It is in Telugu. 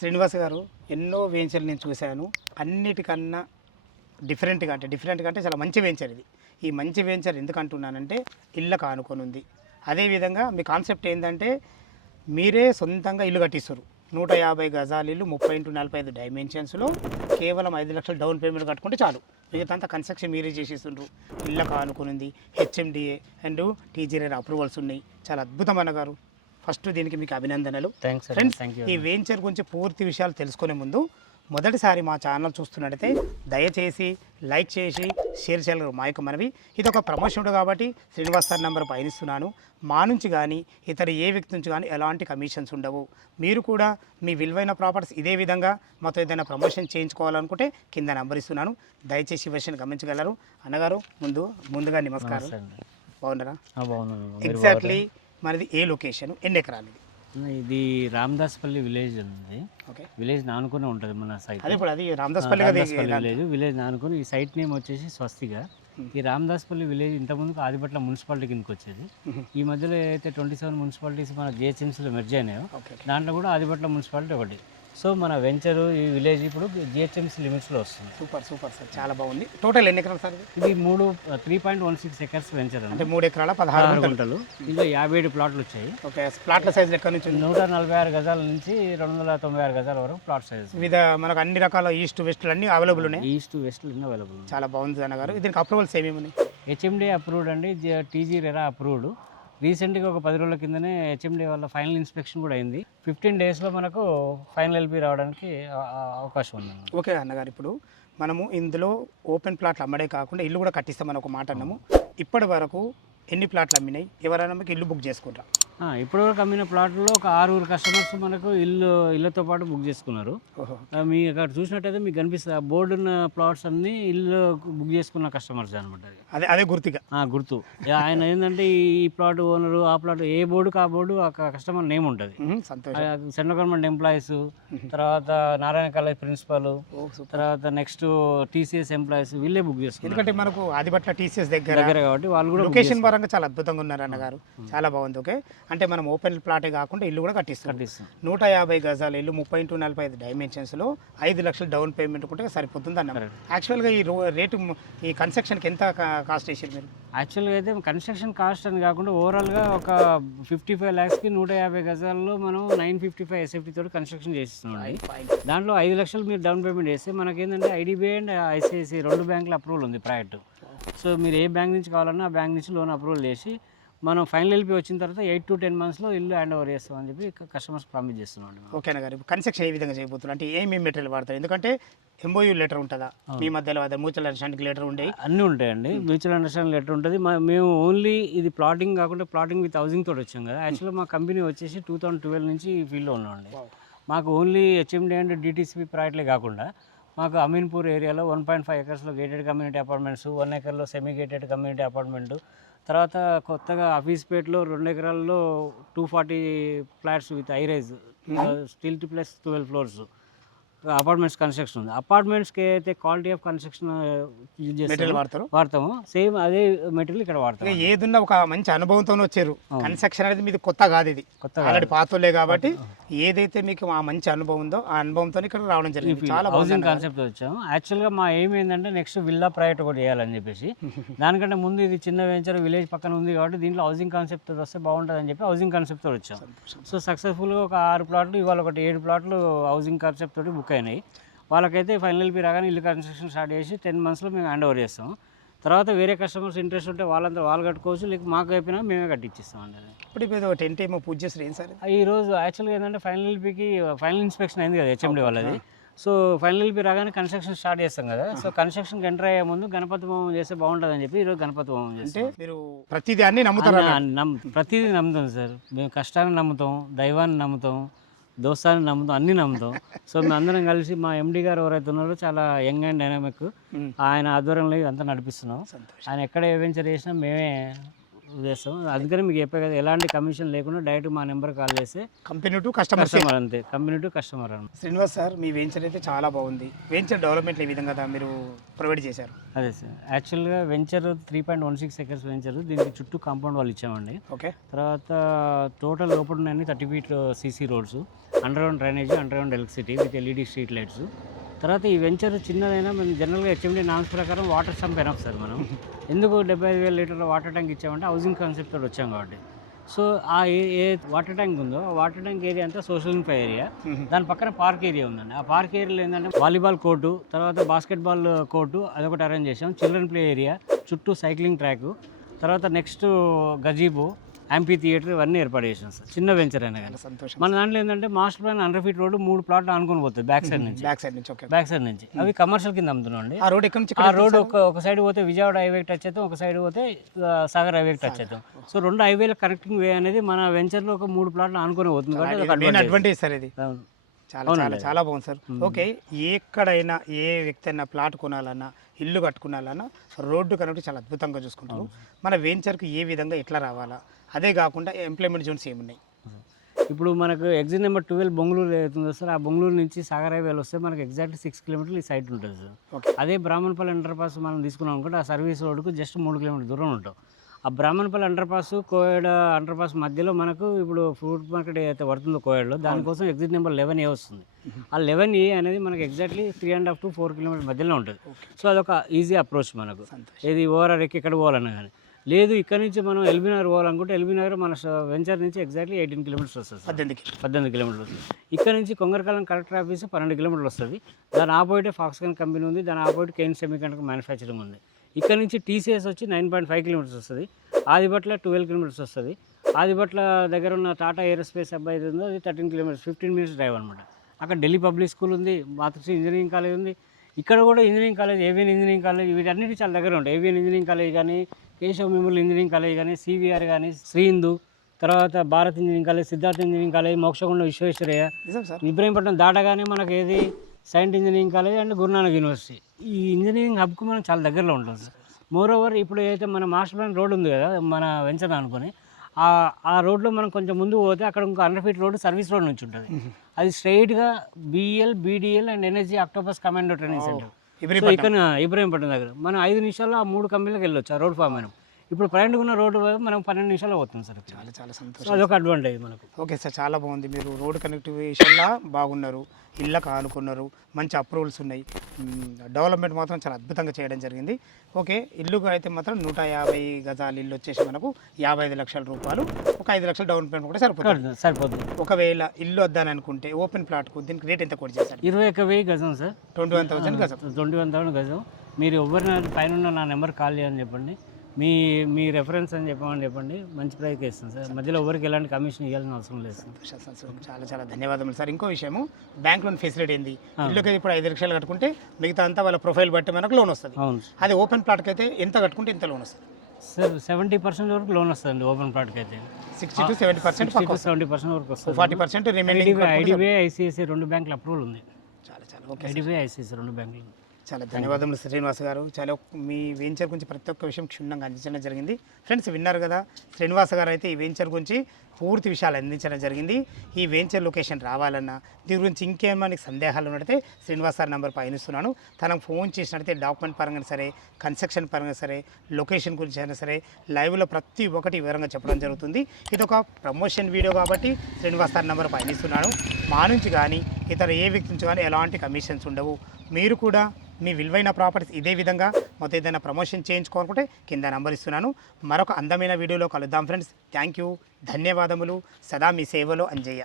శ్రీనివాస్ గారు ఎన్నో వెంచర్లు నేను చూశాను. అన్నిటికన్నా డిఫరెంట్గా అంటే చాలా మంచి వెంచర్ ఇది. ఈ మంచి వెంచర్ ఎందుకు అంటున్నానంటే ఇళ్ళకు ఆనుకొని ఉంది. అదేవిధంగా మీ కాన్సెప్ట్ ఏంటంటే మీరే సొంతంగా ఇల్లు కట్టిస్తారు. 150 గజాల ఇల్లు 30x45 డైమెన్షన్స్లో కేవలం 5 లక్షలు డౌన్ పేమెంట్ కట్టుకుంటే చాలు. మిగతా కన్స్ట్రక్షన్ మీరే చేసేస్తుండ్రు. ఇళ్ళకు ఆనుకొని ఉంది. హెచ్ఎండిఏ అండ్ టీజీఆర్ అప్రూవల్స్ ఉన్నాయి. చాలా అద్భుతం అన్నగారు. ఫస్ట్ దీనికి మీకు అభినందనలు. ఫ్రెండ్స్, ఈ వెంచర్ గురించి పూర్తి విషయాలు తెలుసుకునే ముందు మొదటిసారి మా ఛానల్ చూస్తున్నట్టయితే దయచేసి లైక్ చేసి షేర్ చేయాలి మా యొక్క మనవి. ఇది ఒక ప్రమోషన్ కాబట్టి శ్రీనివాస్ సార్ నెంబర్ పయనిస్తున్నాను. మా నుంచి కానీ ఇతర ఏ వ్యక్తి నుంచి కానీ ఎలాంటి కమిషన్స్ ఉండవు. మీరు కూడా మీ విలువైన ప్రాపర్టీస్ ఇదే విధంగా మాతో ఏదైనా ప్రమోషన్ చేయించుకోవాలనుకుంటే కింద నెంబర్ ఇస్తున్నాను. దయచేసి ఈ విషయాన్ని గమనించగలరు. అన్నగారు ముందుగా నమస్కారం. బాగున్నారా? ఎగ్జాక్ట్లీ మనది ఏ లొకేషన్, ఎన్ని ఎకరాలు? ఇది రామదాస్పల్లి విలేజ్ ఉంది. విలేజ్ నానుకునే ఉంటుంది మన సైట్. అది రామదాస్పల్లి విలేజ్ నానుకుని. ఈ సైట్ నేమ్ వచ్చేసి స్వస్తిగా. ఈ రామదాస్పల్లి విలేజ్ ఇంతకుముందు ఆదిపట్ల మున్సిపాలిటీ కిందకి వచ్చేది. ఈ మధ్యలో ఏదైతే 27 మున్సిపాలిటీస్ మన జిహెచ్ఎంసీలో మెర్జ్ అయినాయో దాంట్లో కూడా ఆదిపట్ల మున్సిపాలిటీ ఒకటి. సో మన వెంచరు ఈ విలేజ్ ఇప్పుడు జిహెచ్ఎంసీ లిమిట్స్లో వస్తుంది. సూపర్ సార్, చాలా బాగుంది. టోటల్ ఎన్ని ఎకరాలు సార్? ఇది 3.16 ఎకర్స్ వెంచర్ అంటే 3 ఎకరాల 16 గుంటలు. ఇందులో 57 ప్లాట్లు వచ్చాయి. ఓకే, ప్లాట్ల సైజ్ ఎక్కడి నుంచి? 146 గజాల నుంచి 296 గజాల వరకు ప్లాట్ సైజ్. వివిధ మనకు అన్ని రకాల ఈస్ట్ వెస్ట్ అన్ని అవైలబుల్ ఉన్నాయి. ఈస్ట్ వెస్ట్ అన్ని అవైలబుల్. చాలా బాగుంది అన్నగారు. దీనికి అప్రూవల్స్ ఏమేమి ఉన్నాయి? హెచ్ఎండి అప్రూవ్డ్ అండి, టీజీఆర్ అప్రూవ్డ్. రీసెంట్గా ఒక 10 రోజుల కిందనే హెచ్ఎండి వల్ల ఫైనల్ ఇన్స్పెక్షన్ కూడా అయింది. 15 డేస్లో మనకు ఫైనల్ ఎల్పి రావడానికి అవకాశం ఉంది. ఓకే అన్నగారు, ఇప్పుడు మనము ఇందులో ఓపెన్ ప్లాట్లు అమ్మడే కాకుండా ఇల్లు కూడా కట్టిస్తామని ఒక మాట అన్నాము. ఇప్పటి వరకు ఎన్ని ప్లాట్లు అమ్మినాయి? ఎవరైనా మీకు ఇల్లు బుక్ చేసుకుంటారా? ఇప్పటివరకు అమ్మిన ప్లాట్లో ఒక 6 కస్టమర్స్ మనకు ఇళ్ళతో పాటు బుక్ చేసుకున్నారు. మీ అక్కడ చూసినట్టయితే మీకు కనిపిస్తుంది ఆ బోర్డు ఉన్న ప్లాట్స్ అన్ని ఇల్లు బుక్ చేసుకున్న కస్టమర్స్ అనమాట. అదే గుర్తు. ఆయన ఏంటంటే ఈ ప్లాట్ ఓనరు, ఆ ప్లాట్ ఏ బోర్డుకి ఆ బోర్డు ఆ కస్టమర్ నేమ్ ఉంటుంది. సెంట్రల్ గవర్నమెంట్ ఎంప్లాయీస్, తర్వాత నారాయణ కాలేజ్ ప్రిన్సిపల్, తర్వాత నెక్స్ట్ టీసీఎస్ ఎంప్లాయీస్ వీళ్ళే బుక్ చేసుకున్నారు. ఎందుకంటే మనకు ఆదిపట్ల టీసీఎస్ దగ్గర కాబట్టి వాళ్ళు కూడా లొకేషన్ పరంగా చాలా అద్భుతంగా ఉన్నారు అన్నగారు. చాలా బాగుంది. ఓకే, అంటే మనం ఓపెన్ ప్లాటే కాకుండా ఇల్లు కూడా కట్టిస్తాం. 150 గజాల ఇల్లు 30x45 డైమెన్షన్స్లో 5 లక్షలు డౌన్ పేమెంట్ ఉంటే సరిపోతుంది అన్నారు. యాక్చువల్గా ఈ రేటు ఈ కన్స్ట్రక్షన్కి ఎంత కాస్ట్ వేసారు మీరు? యాక్చువల్గా అయితే కన్స్ట్రక్షన్ కాస్ట్ అని కాకుండా ఓవరాల్గా ఒక 55 lakhsకి 150 గజాల్లో మనం 955 ఎస్ఎఫ్టీ తోటి కన్స్ట్రక్షన్ చేస్తున్నాం. దాంట్లో 5 లక్షలు మీరు డౌన్ పేమెంట్ చేస్తే మనకేంటంటే ఐడిబిఐ అండ్ ఐసిఐసిఐ 2 బ్యాంకుల అప్రూవల్ ఉంది ప్రైవేట్. సో మీరు ఏ బ్యాంక్ నుంచి కావాలన్నా ఆ బ్యాంక్ నుంచి లోన్ అప్రూవల్ చేసి మనం ఫైనల్ ఎల్పి వచ్చిన తర్వాత 8 to 10 monthsలో ఇల్లు హ్యాండ్ ఓవర్ చేస్తామని చెప్పి కస్టమర్స్ ప్రామిస్ చేస్తున్నాం. ఓకేనా గారు, కన్స్ట్రక్షన్ ఏ విధంగా చేయబోతున్నారు? అంటే ఏమేమి మెటీరియల్ వాడతారు? ఎందుకంటే ఎంఓయూ లెటర్ ఉంటుందా మీ మధ్యలో? అదే మ్యూచువల్ అండర్స్టాండింగ్ లెటర్ ఉండేవి అన్నీ ఉంటాయండి. మ్యూచువల్ అండర్స్టాండింగ్ లెటర్ ఉంటుంది. మేము ఓన్లీ ఇది ప్లాటింగ్ కాకుండా ప్లాటింగ్ విత్ హౌసింగ్ తోటి వచ్చాం కదా. యాక్చువల్గా మా కంపెనీ వచ్చేసి 2012 నుంచి ఈ ఫీల్డ్లో ఉన్నామండి. మాకు ఓన్లీ హెచ్ఎండి అండ్ డిటీసీపీ ప్రాజెక్టులే కాకుండా మాకు అమీన్పూర్ ఏరియాలో 1.5 ఎకర్స్లో గేటెడ్ కమ్యూనిటీ అపార్ట్మెంట్స్, 1 ఎకర్లో సెమీ గేటెడ్ కమ్యూనిటీ అపార్ట్మెంట్, తర్వాత కొత్తగా ఆఫీస్పేట్లో 2 ఎకరాల్లో 240 flats with high rise steel plus 12 floors apartments construction ఉంది. అపార్ట్మెంట్స్కి అయితే క్వాలిటీ ఆఫ్ కన్స్ట్రక్షన్ యూజ్ చేసి వాడతాము. సేమ్ అదే మెటీరియల్ ఇక్కడ వాడతాము. ఏదున్నా ఒక మంచి అనుభవంతో వచ్చారు. కన్స్ట్రక్షన్ అనేది మీది కొత్త కాదు, ఇది ఆల్రెడీ పాతోలే కాబట్టి ఏదైతే మీకు ఆ మంచి అనుభవం ఉందో ఆ అనుభవంతో ఇక్కడ రావడం జరిగింది. చాలా హౌసింగ్ కాన్సెప్ట్ వచ్చాము. యాక్చువల్గా మా ఎయిమ్ ఏంటంటే నెక్స్ట్ విల్లా ప్రైవేట్ ఒకటి చేయాలని చెప్పేసి. దానికంటే ముందు ఇది చిన్న వెంచర్ విలేజ్ పక్కన ఉంది కాబట్టి దీంట్లో హౌసింగ్ కాన్సెప్ట్ వస్తే బాగుంటుంది అని చెప్పి హౌసింగ్ కాన్సెప్ట్ తోటి వచ్చాము. సో సక్సెస్ఫుల్గా ఒక 6 ప్లాట్లు ఇవాళ ఒకటి 7 ప్లాట్లు హౌసింగ్ కాన్సెప్ట్ తోటి బుక్ అయినాయి. వాళ్ళకైతే ఫైనల్ ఎల్పి రాగానే ఇల్లు కన్స్ట్రక్షన్ స్టార్ట్ చేసి 10 monthsలో మేము హ్యాండ్ ఓవర్ చేస్తాం. తర్వాత వేరే కస్టమర్స్ ఇంట్రెస్ట్ ఉంటే వాళ్ళు కట్టుకోవచ్చు, లేక మాకు అయిపోయినా మేమే కట్టించిస్తాం అండి. ఇప్పుడు ఇప్పుడు టెంట్ ఏమో పూజ చేస్తారు ఏం సార్? ఈరోజు యాక్చువల్గా ఏంటంటే ఫైనల్ ఎల్పికి ఫైనల్ ఇన్స్పెక్షన్ అయింది కదా హెచ్ఎండి వాళ్ళది. సో ఫైనల్ ఎల్పి రాగానే కన్స్ట్రక్షన్ స్టార్ట్ చేస్తాం కదా. సో కన్స్ట్రక్షన్కి ఎంటర్ అయ్యే ముందు గణపతి హోమం చేస్తే బాగుంటుంది అని చెప్పి ఈరోజు గణపతి హోమం చేస్తే మీరు ప్రతిదీ అన్ని నమ్ముతారు? ప్రతిదీ నమ్ముతాం సార్. మేము కష్టాన్ని నమ్ముతాం, దైవాన్ని నమ్ముతాం, దోస్తాన్ని నమ్ముతాం, అన్నీ నమ్ముతాం. సో మేము అందరం కలిసి మా ఎండి గారు ఎవరైతే ఉన్నారో చాలా యంగ్ అండ్ డైనామిక్, ఆయన ఆధ్వర్యంలో అంతా నడిపిస్తున్నాం. ఆయన ఎక్కడ ఏ వెంచర్ చేసినా మేమే చేస్తాం. అందుకని మీకు చెప్పే కదా, ఎలాంటి కమిషన్ లేకుండా డైరెక్ట్ మా నెంబర్ కాల్ చేస్తే కంపెనీ టు కస్టమర్. కస్టమర్ అంతే, కంపెనీ టు కస్టమర్ అన్నమాట. శ్రీనివాస్ సార్, మీ వెంచర్ అయితే చాలా బాగుంది. వెంచర్ డెవలప్మెంట్ ఏ విధంగా మీరు ప్రొవైడ్ చేశారు? అదే సార్, యాక్చువల్గా వెంచర్ 3.16 ఎకర్స్ వెంచర్, దీనికి చుట్టూ కాంపౌండ్ వాళ్ళు ఇచ్చామండి. ఓకే. తర్వాత టోటల్ లోపల ఉన్నాయని 30 feet CC roads, under ground drainage, under ground electricity with LED street lights. తర్వాత ఈ వెంచర్ చిన్నదైనా మేము జనరల్గా హెచ్ఎండి నామ్స్ ప్రకారం వాటర్ సంప్ ఎనఫ్ సార్. మనం ఎందుకు 75,000 లీటర్ల వాటర్ ట్యాంక్ ఇచ్చామంటే హౌసింగ్ కాన్సెప్ట్ తోటి వచ్చాం కాబట్టి. సో ఆ ఏ వాటర్ ట్యాంక్ ఉందో ఆ వాటర్ ట్యాంక్ ఏరియా అంతా సోషల్ ఇన్ఫ్రా ఏరియా, దాని పక్కన పార్క్ ఏరియా ఉందండి. ఆ పార్క్ ఏరియాలో ఏంటంటే వాలీబాల్ కోర్టు, తర్వాత బాస్కెట్బాల్ కోర్టు అదొకటి అరేంజ్ చేసాం, చిల్డ్రన్ ప్లే ఏరియా, చుట్టూ సైక్లింగ్ ట్రాక్, తర్వాత నెక్స్ట్ గజీబో, యాంపీ థియేటర్ ఇవన్నీ ఏర్పాటు చేసాం సార్. చిన్న వెంచర్ అయినా కానీ సంతోషం. మన దాంట్లో ఏంటంటే మాస్టర్ ప్లాన్ 100 ఫీట్ రోడ్డు 3 ప్లాట్లు అనుకుని పోతుంది బ్యాక్ సైడ్ నుంచి. ఓకే. బ్యాక్ సైడ్ నుంచి అవి కమర్షియల్ కింద అమ్ముతున్నాం అండి. ఆ రోడ్ ఎక్కడి నుంచి? ఆ రోడ్ ఒక సైడ్ పోతే విజయవాడ హైవేకి టచ్ అవుతాం, ఒక సైడ్ పోతే సాగర్ హైవేకి టచ్ అవుతాం. సో 2 హైవేల కనెక్టింగ్ వే అనేది మన వెంచర్లో ఒక 3 ప్లాట్లు అనుకుని పోతుంది కాబట్టి అడ్వాంటేజ్ సార్ ఇది. చాలా చాలా చాలా బాగుంది సార్. ఓకే, ఎక్కడైనా ఏ వ్యక్తి అయినా ప్లాట్ కొనాలన్నా, ఇల్లు కట్టుకునాలన్నా రోడ్డు కనెక్ట్ చాలా అద్భుతంగా చూసుకుంటారు. మన వెంచర్కి ఏ విధంగా ఎట్లా రావాలా, అదే కాకుండా ఎంప్లాయ్మెంట్ జోన్స్ ఏమున్నాయి? ఇప్పుడు మనకు ఎగ్జిట్ నెంబర్ 12 బొంగళూరు అవుతుందో సార్, ఆ బొంగళూరు నుంచి సాగర్ హైవేలో వస్తే మనకి ఎగ్జాక్ట్లీ 6 కిలోమీటర్లు ఈ సైట్ ఉంటుంది సార్. అదే బ్రాహ్మణపల్లి అండర్ పాస్ మనం తీసుకున్నాం అనుకుంటే ఆ సర్వీస్ రోడ్డుకు జస్ట్ 3 కిలోమీటర్ దూరం ఉంటాం. ఆ Brahmanapalli underpass, Koyad underpass మధ్యలో మనకు ఇప్పుడు ఫ్రూట్ మార్కెట్ ఏదైతే పడుతుందో కోయడ్లో, దానికోసం ఎగ్జిట్ నెంబర్ 11A వస్తుంది. ఆ 11A అనేది మనకి ఎగ్జాక్ట్లీ 3.5 to 4 కిలోమీటర్ మధ్యలో ఉంటుంది. సో అదొక ఈజీ అప్రోచ్ మనకు. ఏది ఓవరాల్ ఎక్కి ఎక్కడ పోవాలన్నా కానీ లేదు. ఇక్కడ నుంచి మనం ఎల్బీనగర్ పోవాలనుకుంటే ఎల్బీనగర్ మన వెంచర్ నుంచి ఎగ్జాక్ట్లీ 18 కిలోమీటర్స్ వస్తుంది, 18 కిలోమీటర్లు వస్తుంది. ఇక్కడ నుంచి కొంగరకాలం కలెక్టర్ ఆఫీస్ 12 కిలోమీటర్లు వస్తుంది. దాని ఆపోజిట్ ఫాక్స్కాన్ కంపెనీ ఉంది, దాని ఆపోజిట్ కేన్ సెమీకండక్టర్ మ్యానుఫ్యాక్చరింగ్ ఉంది. ఇక్కడ నుంచి టీసీఎస్ వచ్చి 9.5 కిలోమీటర్స్ వస్తుంది. ఆదిబట్ల 12 కిలోమీటర్స్ వస్తుంది. ఆదిబట్ల దగ్గర ఉన్న టాటా ఏరోస్పేస్ అబ్బాయి ఉందో అది 13 కిలోమీటర్స్, 15 మినిట్స్ డ్రైవ్ అనమాట. అక్కడ ఢిల్లీ పబ్లిక్ స్కూల్ ఉంది, మాతృశ్రీ ఇంజనీరింగ్ కాలేజ్ ఉంది. ఇక్కడ కూడా engineering college, AVN engineering college, వీటన్నిటి చాలా దగ్గర ఉంటాయి. ఏవిఎన్ ఇంజనీరింగ్ కాలేజ్ కానీ, కేశవ్ మెమోరియల్ ఇంజనీరింగ్ కాలేజ్ కానీ, సివిఆర్ కానీ, శ్రీ హిందూ, తర్వాత Bharat engineering college, Siddhartha engineering college, Mokshagundam Visvesvaraya, Ibrahimpatnam దాటగానే మనకి ఏది saint engineering college and Guru Nanak university. ఈ ఇంజనీరింగ్ హబ్కు మనం చాలా దగ్గరలో ఉంటాం సార్. మోర్ ఓవర్ ఇప్పుడు ఏదైతే మన మాస్టర్ ప్లాన్ రోడ్ ఉంది కదా మన వెంచర్ అనుకొని, ఆ రోడ్లో మనం కొంచెం ముందు పోతే అక్కడ ఇంకో 100 ఫీట్ రోడ్ సర్వీస్ రోడ్ నుంచి ఉంటుంది. అది స్ట్రైట్గా BL, BDL and NSG octopus commando training centre ఇక్కడ ఇబ్రహీంపట్నం దగ్గర. మనం 5 నిమిషాల్లో ఆ 3 కంపెనీలకు వెళ్ళొచ్చు ఆ రోడ్ ఫామ్ అయినా. ఇప్పుడు ప్రయాణం ఉన్న రోడ్డు మనం 12 నిమిషాల్లో పోతుంది సార్. చాలా చాలా సంతోషం. అదొక అడ్వాంటేజ్ మనకు. ఓకే సార్, చాలా బాగుంది. మీరు రోడ్ కనెక్టివిటీలో బాగున్నారు, ఇళ్ళకు ఆనుకున్నారు, మంచి అప్రూవల్స్ ఉన్నాయి. డెవలప్మెంట్ మాత్రం చాలా అద్భుతంగా చేయడం జరిగింది. ఓకే, ఇల్లుకు అయితే మాత్రం 150 గజాల ఇల్లు వచ్చేసి మనకు 55 లక్షల రూపాయలు, ఒక 5 లక్షల డౌన్ పేమెంట్ కూడా సరిపోతుంది. ఒకవేళ ఇల్లు వద్దని అనుకుంటే ఓపెన్ ప్లాట్కు దీనికి రేట్ ఎంత కోట్ చేస్తారు? 21,000 గజం సార్. 21,000 గజం. 21,000 గజం. మీరు ఎవరిని పైన నా నెంబర్ కాల్ చేయని చెప్పండి, మీ రెఫరెన్స్ అని చెప్పండి, మంచి ప్రైస్కి ఇస్తాను సార్. మధ్యలో ఎవరికి ఎలాంటి కమిషన్ ఇవ్వాల్సిన అవసరం లేదు సార్. చాలా చాలా ధన్యవాదములు సార్. ఇంకో విషయము, బ్యాంక్ లోన్ ఫెసిలిటీ ఏంది? ఇల్లుకి ఇప్పుడు 5 లక్షలు కట్టుకుంటే మిగతా అంతా వాళ్ళ ప్రొఫైల్ బట్టి మనకు లోన్ వస్తుంది. అవును. అదే ఓపెన్ ప్లాట్కి అయితే ఎంత కట్టుకుంటే ఎంత లోన్ వస్తుంది సార్? 70% వరకు లోన్ వస్తుంది ఓపెన్ ప్లాట్కి అయితే. 60 to 70% 70% వరకు వస్తుంది. 40% రిమైనింగ్ ఐడిబిఐ, ఐసిఐసిఐ 2 బ్యాంకుల అప్రూవల్ ఉంది. చాలా చాలా ఓకే. ఐడిబిఐ, ఐసిఐసిఐ 2 బ్యాంకులు. చాలా ధన్యవాదములు శ్రీనివాస్ గారు. చాలా మీ వెంచర్ గురించి ప్రతి ఒక్క విషయం క్షుణ్ణంగా అందించడం జరిగింది. ఫ్రెండ్స్, విన్నారు కదా, శ్రీనివాస్ గారు అయితే ఈ వెంచర్ గురించి పూర్తి విషయాలు అందించడం జరిగింది. ఈ వెంచర్ లొకేషన్ రావాలన్నా, దీని గురించి ఇంకేమైనా సందేహాలు ఉన్నట్టయితే శ్రీనివాస్ సార్ నెంబర్ పైన ఇస్తున్నాను. తనకు ఫోన్ చేసినట్టయితే డాక్యుమెంట్ పరంగా సరే, కన్స్ట్రక్షన్ పరంగా సరే, లొకేషన్ గురించి అయినా సరే లైవ్లో ప్రతి ఒక్కటి వివరంగా చెప్పడం జరుగుతుంది. ఇది ఒక ప్రమోషన్ వీడియో కాబట్టి శ్రీనివాస్ సార్ నెంబర్ పైన ఇస్తున్నాను. మా నుంచి కానీ ఇతర ఏ వ్యక్తి నుంచి కానీ ఎలాంటి కమిషన్స్ ఉండవు. మీరు కూడా మీ విలువైన ప్రాపర్టీస్ ఇదే విధంగా మొత్తం ఏదైనా ప్రమోషన్ చేయించుకోవాలనుకుంటే కింద నంబర్ ఇస్తున్నాను. మరొక అందమైన వీడియోలో కలుద్దాం ఫ్రెండ్స్. థ్యాంక్ యూ, ధన్యవాదములు. సదా మీ సేవలో అంజయ్య.